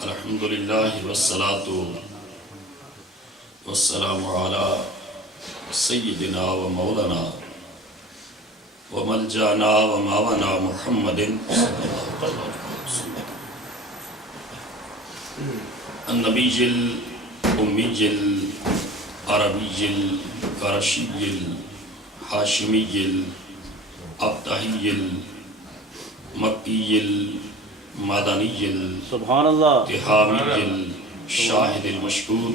الحمدللہ والصلاة والسلام علی سیدنا و مولانا و ملجانا و ماونا محمد صلی اللہ علیہ وسلم النبی الامی العربی القرشی الحاشمی الابتہی مکی المدنی سبحان اللہ التحامی الشاہد المشکور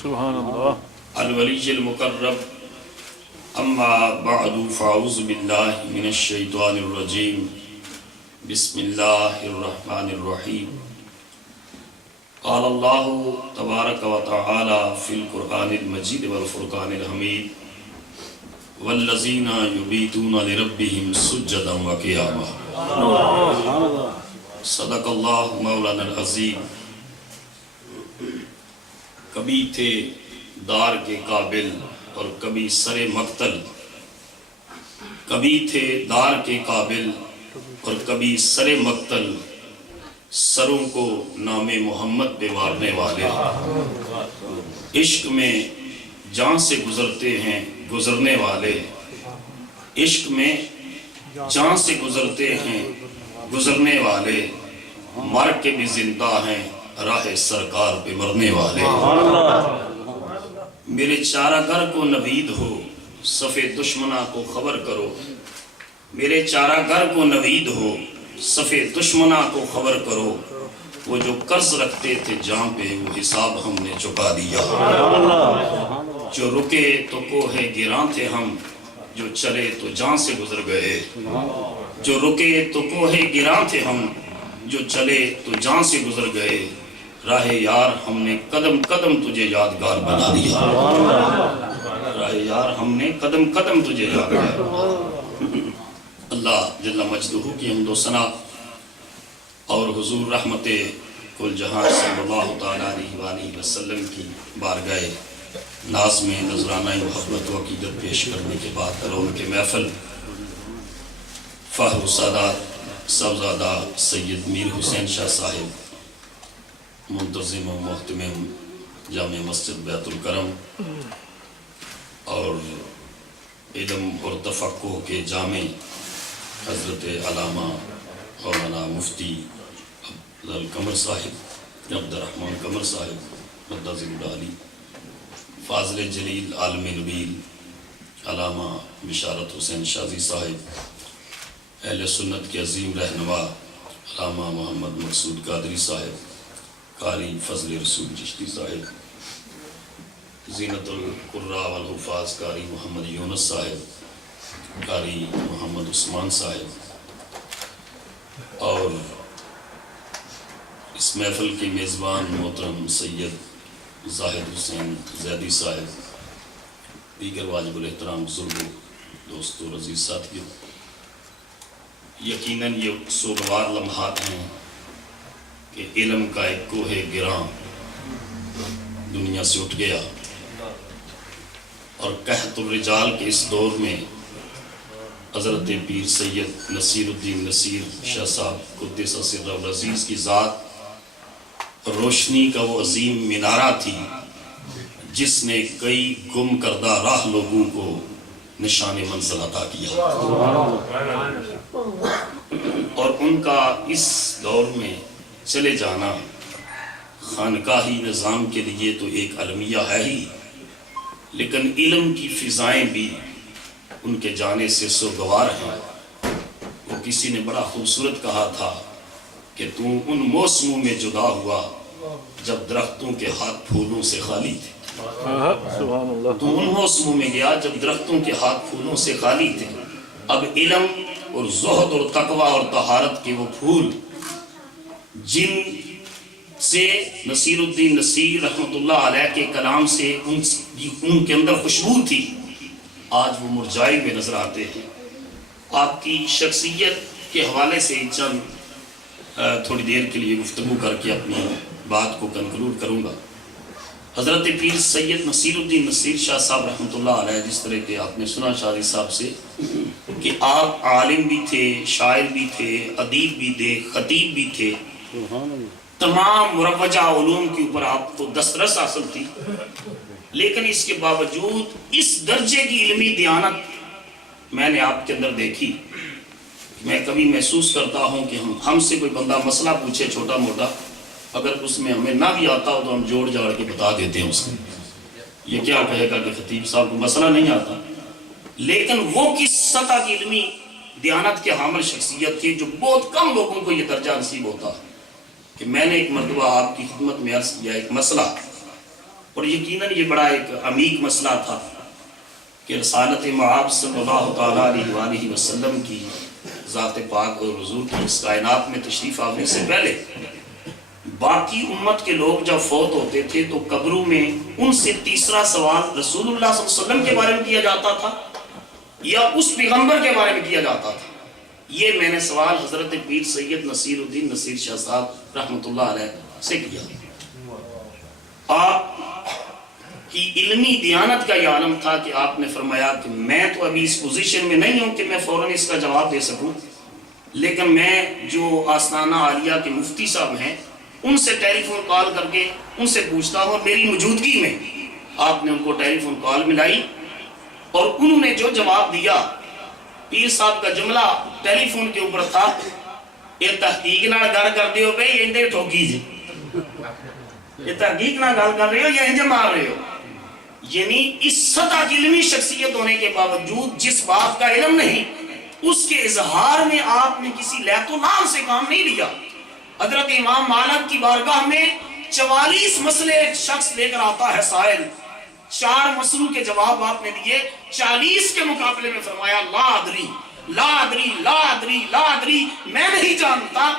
سبحان اللہ الولی المقرب اما بعد فاعوذ باللہ من الشیطان الرجیم بسم اللہ الرحمن الرحیم قال اللہ تبارک و تعالی فی القرآن المجید والفرقان الحمید والذین یبیتون لربهم سجدا وقیاما صدق اللہ مولانا العظیم۔ کبھی تھے دار کے قابل اور کبھی سر مقتل، کبھی تھے دار کے قابل اور کبھی سر مقتل، سروں کو نام محمد پہ مارنے والے، عشق میں جان سے گزرتے ہیں گزرنے والے، عشق میں جان سے گزرتے ہیں گزرنے والے، مر کے بھی زندہ ہیں راہ سرکار پہ مرنے والے۔ میرے چارہ گر کو نوید ہو صف دشمنہ کو خبر کرو، میرے چارہ گر کو نوید ہو صف دشمنہ کو خبر کرو، وہ جو قرض رکھتے تھے جان پہ وہ حساب ہم نے چکا دیا، جو رکے تو کوہ گراں تھے ہم، جو چلے تو جان سے گزر گئے، جو رکے تو کوہ گراں تھے ہم، جو چلے تو جان سے گزر گئے، راہ یار ہم نے قدم قدم تجھے یادگار بنا دیا، راہ یار ہم نے قدم قدم تجھے یادگار۔ اللہ جل مجدہ کی حمد و ثنا اور حضور رحمت کل جہاں صلی اللہ تعالیٰ علیہ وسلم کی بارگاہ ناز میں نذرانہ محبت و عقیدت پیش کرنے کے بعد درون کے محفل فخر سادات صاحبزادہ سید میر حسین شاہ صاحب منتظم و محتمم جامع مسجد بیت الکرم اور علم اور تفقہ کے جامع حضرت علامہ مولانا مفتی افضل قمر صاحب عبد الرحمن قمر صاحب مدہ ذکر علی، فاضل جلیل عالم نبیل علامہ بشارت حسین شازی صاحب، اہل سنت کے عظیم رہنما علامہ محمد مقصود قادری صاحب، قاری فضل رسول چشتی صاحب، زینت القراء والحفاظ قاری محمد یونس صاحب، قاری محمد عثمان صاحب، اور اس محفل کے میزبان محترم سید زاہد حسین زیدی صاحب، دیگر واجب الاحترام بزرگوں، دوستوں، عزیز ساتھیوں، یقیناً یہ سوگوار لمحات ہیں کہ علم کا ایک کوہ گراں دنیا سے اٹھ گیا، اور قحط الرجال کے اس دور میں حضرت پیر سید نصیر الدین نصیر شاہ صاحب قدس سرہ العزیز کی ذات روشنی کا وہ عظیم مینارہ تھی جس نے کئی گم کردہ راہ لوگوں کو نشان منزل عطا کیا، اور ان کا اس دور میں چلے جانا خانقاہی نظام کے لیے تو ایک المیہ ہے ہی، لیکن علم کی فضائیں بھی ان کے جانے سے سوگوار ہیں۔ وہ کسی نے بڑا خوبصورت کہا تھا کہ تو ان موسموں میں جدا ہوا جب درختوں کے ہاتھ پھولوں سے خالی تھے، تو ان موسموں میں گیا جب درختوں کے ہاتھ پھولوں سے خالی تھے، اب علم اور زہد اور تقوی اور طہارت کے وہ پھول جن سے نصیر الدین نصیر رحمت اللہ علیہ کے کلام سے ان کے اندر خوشبو تھی، آج وہ مرجائے میں نظر آتے ہیں۔ آپ کی شخصیت کے حوالے سے چند تھوڑی دیر کے لیے گفتگو کر کے اپنی بات کو کنکلوڈ کروں گا۔ حضرت پیر سید نصیر الدین نصیر شاہ صاحب رحمۃ اللہ علیہ، جس طرح کہ آپ نے سنا شاہی صاحب سے کہ آپ عالم بھی تھے، شاعر بھی تھے، ادیب بھی تھے، خطیب بھی تھے، تمام مروجہ علوم کے اوپر آپ کو دسترس حاصل تھی، لیکن اس کے باوجود اس درجے کی علمی دیانت میں نے آپ کے اندر دیکھی۔ میں کبھی محسوس کرتا ہوں کہ ہم سے کوئی بندہ مسئلہ پوچھے چھوٹا موٹا، اگر اس میں ہمیں نہ بھی آتا ہو تو ہم جوڑ جاڑ کے بتا دیتے ہیں اس کو، یہ کیا کہے گا کہ خطیب صاحب کو مسئلہ نہیں آتا، لیکن وہ کس سطح کی علمی دیانت کے حامل شخصیت تھی جو بہت کم لوگوں کو یہ درجہ نصیب ہوتا ہے۔ کہ میں نے ایک مرتبہ آپ کی خدمت میں عرض کیا ایک مسئلہ، اور یقیناً یہ بڑا ایک عمیق مسئلہ تھا کہ رسالت مآب صلی اللہ تعالیٰ علیہ وآلہ وسلم کی ذات پاک اور حضور کی اس کائنات میں تشریف آنے سے پہلے باقی امت کے لوگ جب فوت ہوتے تھے تو قبروں میں ان سے تیسرا سوال رسول اللہ صلی اللہ علیہ وسلم کے بارے میں کیا جاتا تھا یا اس پیغمبر کے بارے میں کیا جاتا تھا۔ یہ میں نے سوال حضرت پیر سید نصیر الدین نصیر شاہ صاحب رحمۃ اللہ علیہ سے کیا۔ آپ کی علمی دیانت کا یہ عالم تھا کہ آپ نے فرمایا کہ میں تو ابھی اس پوزیشن میں نہیں ہوں کہ میں فوراً اس کا جواب دے سکوں، لیکن میں جو آستانہ عالیہ کے مفتی صاحب ہیں ان سے ٹیلی فون کال کر کے ان سے پوچھتا ہوں، اور میری موجودگی میں آپ نے ان کو ٹیلی فون کال ملائی اور انہوں نے جو جواب دیا، پیر صاحب کا جملہ ٹیلی فون کے اوپر تھا، یہ تحقیق نہ گل کر دیو بے یہ اندے ٹھوکی جی، یہ تحقیق نہ گل کر رہے ہو یا انجے مار رہے ہو۔ یعنی اس سطح کی علمی شخصیت ہونے کے باوجود جس بات کا علم نہیں، اس کے اظہار میں آپ نے کسی لیت و نام سے کام نہیں لیا۔ حضرت امام مالک کی بارگاہ میں 44 مسئلے ایک شخص لے کر آتا ہے سائل، 4 مسئلوں کے جواب آپ نے دیے، 40 کے مقابلے میں فرمایا لا ادری لا ادری لا ادری لا ادری، میں نہیں جانتا۔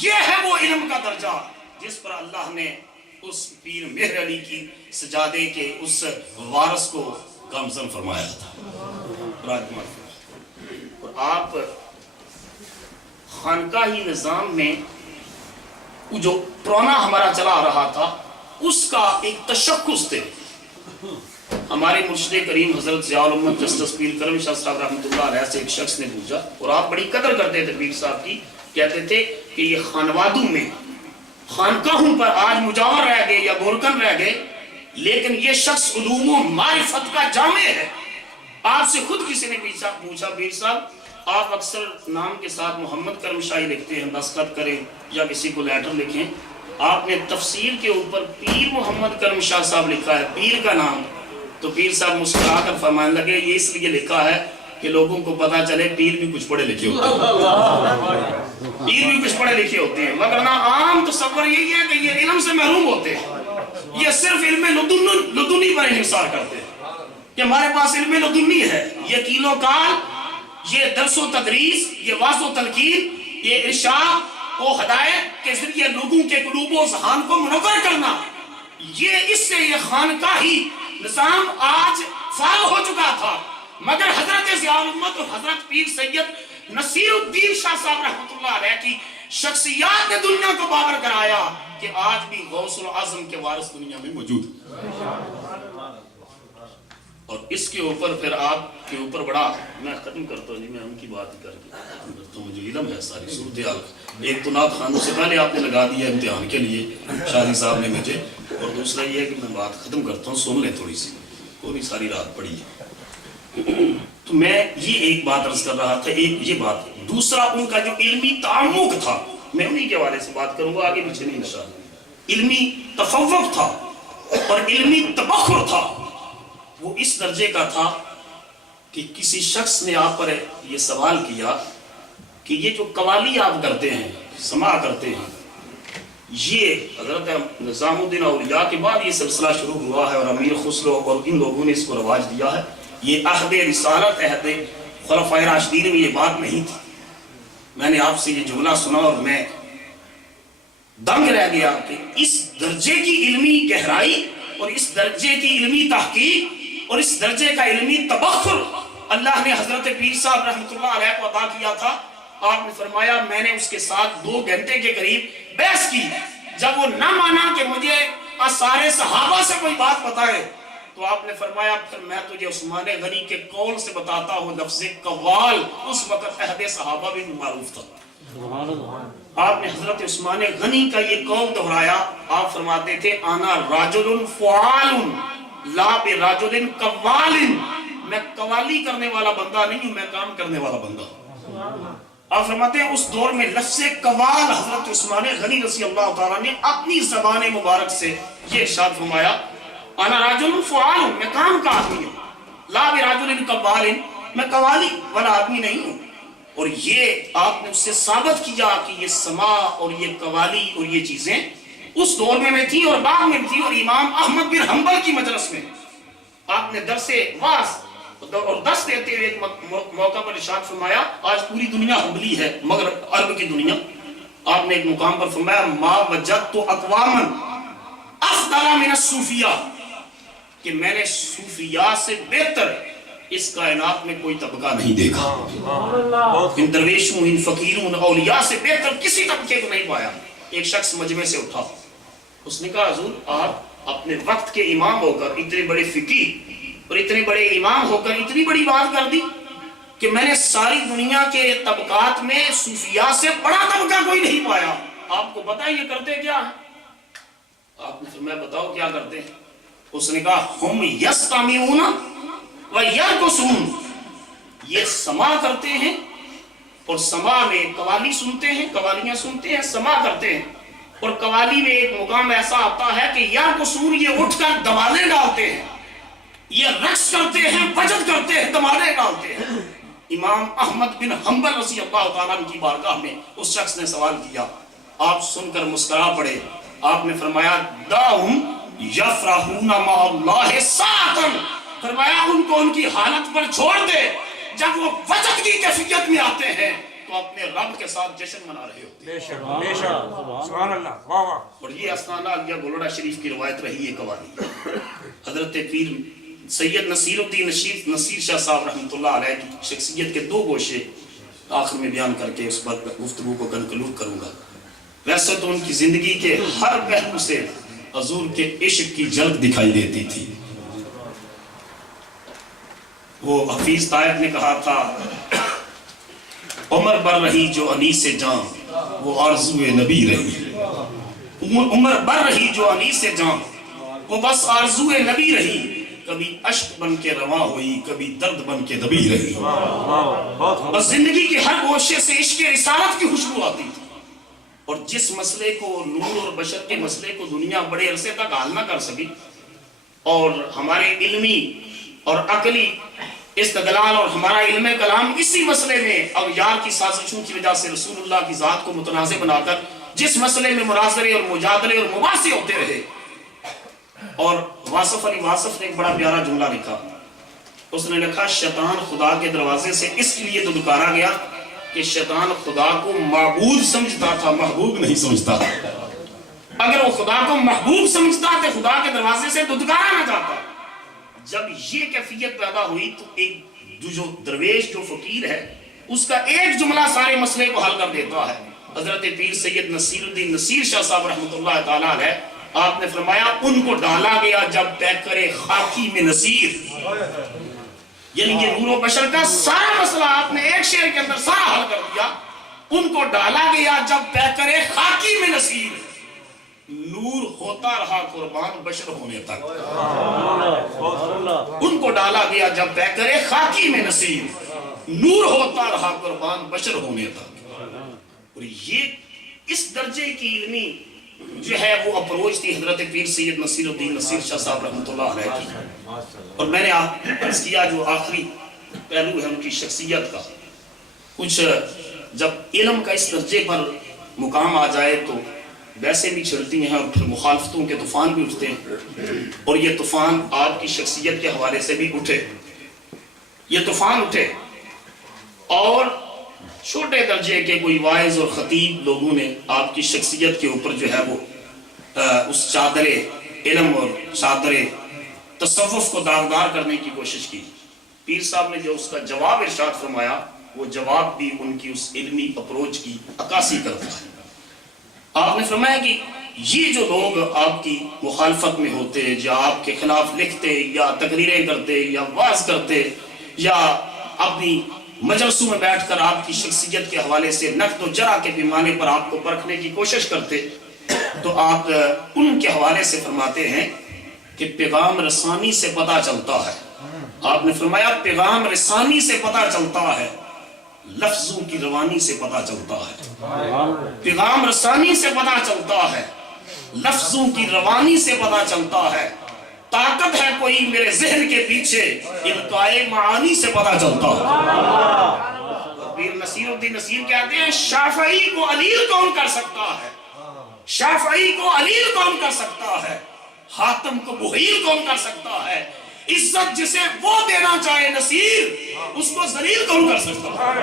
یہ ہے وہ علم کا درجہ جس پر اللہ نے اس پیر مہر علی کی سجادے کے اس وارث کو گامزن فرمایا تھا۔ اور آپ خانقاہی نظام میں جو پرانا ہمارا چلا آ رہا تھا اس کا ایک تشخص تھے۔ ہمارے مرشد کریم حضرت ضیاء الامت جسٹس پیر کرم شاہ صاحب رحمۃ اللہ علیہ سے ایک شخص نے پوچھا، اور آپ بڑی قدر کرتے تھے پیر صاحب کی، کہتے تھے کہ یہ خانوادوں میں خانقاہوں پر آج مجاور رہ گئے یا گولکن رہ گئے، لیکن یہ شخص علوم و معرفت کا جامع ہے۔ آپ سے خود کسی نے پوچھا پیر صاحب آپ اکثر نام کے ساتھ محمد کرم شاہی لکھتے ہیں، دستخط کریں یا کسی کو لیٹر لکھیں، آپ نے تفسیر کے اوپر پیر محمد کرم شاہ صاحب لکھا ہے، پیر کا نام۔ تو پیر صاحب مسکرا کر فرمانے لگے یہ اس لیے لکھا ہے کہ لوگوں کو پتا چلے پیر بھی کچھ پڑھے لکھے ہوتے ہیں، پیر بھی کچھ پڑھے لکھے ہوتے ہیں، وگرنہ عام تصور یہی ہے کہ یہ علم سے محروم ہوتے ہیں، یہ صرف علم لدنی پر انحصار کرتے ہیں کہ ہمارے پاس علم لدنی ہے، یہ کیلو کال، یہ درس و تدریس، یہ واعظ و تلقین، یہ ارشاد و ہدایت کے ذریعے لوگوں کے قلوب و ذہان کو منور کرنا، یہ اس سے یہ خانقاہی نظام آج فارغ ہو چکا تھا۔ مگر حضرت ضیاء الامت اور حضرت پیر سید نصیر الدین شاہ صاحب رحمۃ اللہ علیہ کی شخصیات نے دنیا کو باور کرایا کہ آج بھی غوث الاعظم کے وارث دنیا میں موجود ہیں۔ اور اس کے اوپر پھر آپ کے اوپر بڑا، میں ختم کرتا ہوں، میں ان کی بات کر کے ختم کرتا ہوں، مجھے علم ہے ساری صورتحال۔ ایک تو نعت خانوں سے پہلے آپ نے لگا دیا امتحان کے لیے شاہی صاحب نے مجھے، اور دوسرا یہ ہے کہ میں بات ختم کرتا ہوں، سن لیں تھوڑی سی، پوری ساری رات پڑی ہے۔ تو میں یہ ایک بات عرض کر رہا تھا، ایک یہ بات، دوسرا ان کا جو علمی تعمق تھا، میں انہی کے حوالے سے بات کروں گا، آگے پیچھے نہیں انشاءاللہ۔ علمی تفوق تھا اور علمی تبخر تھا، وہ اس درجے کا تھا کہ کسی شخص نے آپ پر یہ سوال کیا کہ یہ جو قوالی آپ کرتے ہیں، سماع کرتے ہیں، یہ حضرت نظام الدین اولیاء کے بعد یہ سلسلہ شروع ہوا ہے اور امیر خسرو اور ان لوگوں نے اس کو رواج دیا ہے، یہ عہد رسالت عہد خلفائے راشدین میں یہ بات نہیں تھی۔ میں نے آپ سے یہ جملہ سنا اور میں دنگ رہ گیا کہ اس درجے کی علمی گہرائی اور اس درجے کی علمی تحقیق اور اس درجے کا علمی تبخر اللہ نے حضرت پیر صاحب رحمۃ اللہ علیہ کو عطا کیا تھا۔ آپ نے فرمایا میں نے اس کے ساتھ 2 گھنٹے کے قریب بحث کی، جب وہ نہ مانا کہ مجھے سارے صحابہ سے کوئی بات بتائے تو آپ نے فرمایا پھر میں تجھے عثمان غنی کے قول سے بتاتا ہوں. لفظ قوال اس وقت عہد صحابہ بھی معروف تھا. سبحان اللہ. آپ نے حضرت عثمان غنی کا یہ قول دہرایا. آپ فرماتے تھے انا راجل فعال لا براجل قوال. میں قوالی کرنے والا بندہ نہیں ہوں, میں کام کرنے والا بندہ ہوں. آپ فرماتے ہیں اس دور میں لفظ قوال حضرت عثمان غنی رضی اللہ تعالیٰ نے اپنی زبان مبارک سے یہ ارشاد فرمایا انا راجل فعال, میں کام کا آدمی ہوں. لا براجل قوال, میں قوالی والا آدمی نہیں ہوں. اور یہ آپ نے اس سے ثابت کیا کہ یہ سماع اور یہ قوالی اور یہ چیزیں اس دور میں تھی اور بعد میں تھی. اور امام احمد بن حنبل کی مجلس میں آپ نے درس واعظ اور درس دیتے ہوئے ایک موقع پر ارشاد فرمایا آج پوری دنیا حنبلی ہے مگر عرب کی دنیا. آپ نے ایک مقام پر فرمایا ما وجدت اقواما افضل من الصوفیاء, کہ میں نے صوفیاء سے بہتر اس کائنات میں کوئی طبقہ نہیں دیکھا. ان درویشوں ان فقیروں اولیاء سے بہتر کسی طبقے کو نہیں پایا. ایک شخص مجمع سے اٹھا, اس نے کہا حضور آپ اپنے وقت کے امام ہو کر اتنے بڑے فقیہ اور اتنے بڑے امام ہو کر اتنی بڑی بات کر دی کہ میں نے ساری دنیا کے طبقات میں صوفیاء سے بڑا طبقہ کوئی نہیں پایا. آپ کو پتہ ہے یہ کرتے کیا ہے؟ آپ نے فرمایا بتاؤ کیا کرتے ہیں؟ اس نے کہا ہم یستمعون و یرقصون, یہ سماع کرتے ہیں اور سماع میں قوالی سنتے ہیں, قوالیاں سنتے ہیں, سماع کرتے ہیں. اور قوالی میں ایک مقام ایسا آتا ہے کہ یرقصون یہ اٹھ کر دمالے ڈالتے ہیں, یہ رقص کرتے ہیں, بجت کرتے ہیں, دمالے ڈالتے ہیں. امام احمد بن حنبل رضی اللہ تعالیٰ کی بارگاہ میں اس شخص نے سوال کیا, آپ سن کر مسکرا پڑے. آپ نے فرمایا داہم یفرحون مع اللہ ساعتن, فرمایا ان کو ان کی حالت پر چھوڑ دے, جب وہ وجد کی کیفیت میں آتے ہیں تو اپنے رب کے ساتھ جشن منا رہے ہوتے ہیں. بے شک سبحان اللہ واہ واہ. اور یہ استانہ علیہ گولڑا شریف کی روایت رہی ہے قوالی. حضرت پیر سید نصیر الدین نصیر شاہ صاحب رحمۃ اللہ علیہ کی شخصیت کے دو گوشے آخر میں بیان کر کے اس پر گفتگو کو کنکلوڈ کروں گا. ویسے تو ان کی زندگی کے ہر پہلو سے حضور کے عشق کی جھلک دکھائی دیتی تھی. وہ حفیظ طائب نے کہا تھا عمر بر رہی جو انیس سے جان وہ آرزو نبی رہی. عمر بر رہی جو انیس سے جان وہ بس آرزو نبی رہی. کبھی اشک بن کے رواں ہوئی, کبھی درد بن کے دبی رہی. اور زندگی کے ہر گوشے سے عشق رسالت کی خوشبو آتی تھی. اور جس مسئلے کو نور اور بشر کے مسئلے کو دنیا بڑے عرصے تک حل نہ کر سکی, اور ہمارے علمی اور عقلی استدلال اور ہمارا علم کلام اسی مسئلے میں اغیار کی سازشوں کی وجہ سے رسول اللہ کی ذات کو متنازع بنا کر جس مسئلے میں مناظرے اور مجادلے اور مباحثے ہوتے رہے. اور واصف علی واصف نے ایک بڑا پیارا جملہ لکھا. اس نے لکھا شیطان خدا کے دروازے سے اس لیے تو دکارا گیا کہ شیطان خدا کو معبود سمجھتا تھا, محبوب نہیں سمجھتا تھا. اگر وہ خدا کو محبوب سمجھتا تو خدا کے دروازے سے دکارا نہ جاتا. جب یہ کیفیت پیدا ہوئی تو ایک جو درویش جو فقیر ہے اس کا ایک جملہ سارے مسئلے کو حل کر دیتا ہے. حضرت پیر سید نصیر الدین نصیر شاہ صاحب رحمۃ اللہ تعالیٰ علیہ, آپ نے فرمایا ان کو ڈالا گیا جب پیکر خاکی میں نصیر, یعنی یہ نور و بشر کا سارا مسئلہ آپ نے ایک شعر کے اندر سارا حل کر دیا. ان کو ڈالا گیا جب پیکر خاکی میں نصیر, نور ہوتا رہا قربان بشر ہونے تک. ان کو ڈالا گیا جب پیکر خاکی میں نصیر, نور ہوتا رہا قربان بشر ہونے تک. اور یہ اس درجے کی علمی جو ہے وہ اپروچ تھی حضرت پیر سید نصیر الدین نصیر شاہ صاحب رحمۃ اللہ علیہ کی. اور میں نے عرض کیا جو آخری پہلو ہے ان کی شخصیت کا, کچھ جب علم کا اس درجے پر مقام آ جائے تو ویسے بھی چھڑتی ہیں اور پھر مخالفتوں کے طوفان بھی اٹھتے ہیں. اور یہ طوفان آپ کی شخصیت کے حوالے سے بھی اٹھے, یہ طوفان اٹھے. اور چھوٹے درجے کے کوئی واعظ اور خطیب لوگوں نے آپ کی شخصیت کے اوپر جو ہے وہ اس چادر علم اور چادر تصوف کو داغدار کرنے کی کوشش کی. پیر صاحب نے جو اس کا جواب ارشاد فرمایا وہ جواب بھی ان کی اس علمی اپروچ کی عکاسی کرتا ہے. آپ نے فرمایا کہ یہ جو لوگ آپ کی مخالفت میں ہوتے یا آپ کے خلاف لکھتے یا تقریریں کرتے یا واعظ کرتے یا اپنی مجلسوں میں بیٹھ کر آپ کی شخصیت کے حوالے سے نقد و جرح کے پیمانے پر آپ کو پرکھنے کی کوشش کرتے، تو آپ ان کے حوالے سے فرماتے ہیں کہ پیغام رسانی سے پتہ چلتا ہے. آپ نے فرمایا پیغام رسانی سے پتہ چلتا ہے، لفظوں کی روانی سے پتہ چلتا ہے. پیغام رسانی سے پتہ چلتا ہے، لفظوں کی روانی سے پتہ چلتا ہے. طاقت ہے کوئی میرے ذہن کے پیچھے، القائے معانی سے پتہ چلتا ہے. پیر نصیر الدین نصیر کہتے ہیں شافعی کو علیل کون کر سکتا ہے، شافعی کو علیل کون کر سکتا ہے، حاتم کو بحیل کون کر سکتا ہے. عزت جسے وہ دینا چاہے نصیر، اس کو ذلیل کون کر سکتا ہے.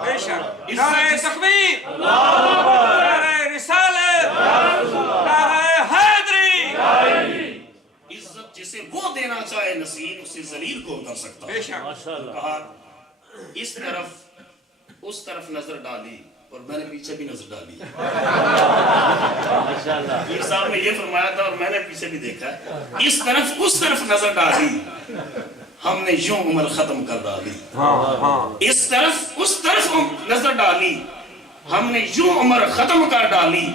بے شک. نعرہ تکبیر، نعرہ رسالت، نعرہ حیدری. عزت جسے وہ دینا چاہے نصیر، اسے ذلیل کون کر سکتا ہے. بے شک. کہا اس طرف اس طرف نظر ڈالی اور میں نے پیچھے بھی نظر ڈالی. پیر صاحب نے یہ فرمایا تھا اور میں نے پیچھے بھی دیکھا. اس طرف نظر ڈالی، ہم نے یوں عمر ختم کر ڈالی. اس طرف نظر ڈالی، ہم نے یوں عمر ختم کر ڈالی.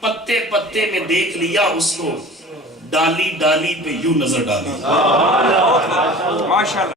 پتے پتے میں دیکھ لیا اس کو، ڈالی ڈالی پہ یوں نظر ڈالی. ماشاءاللہ.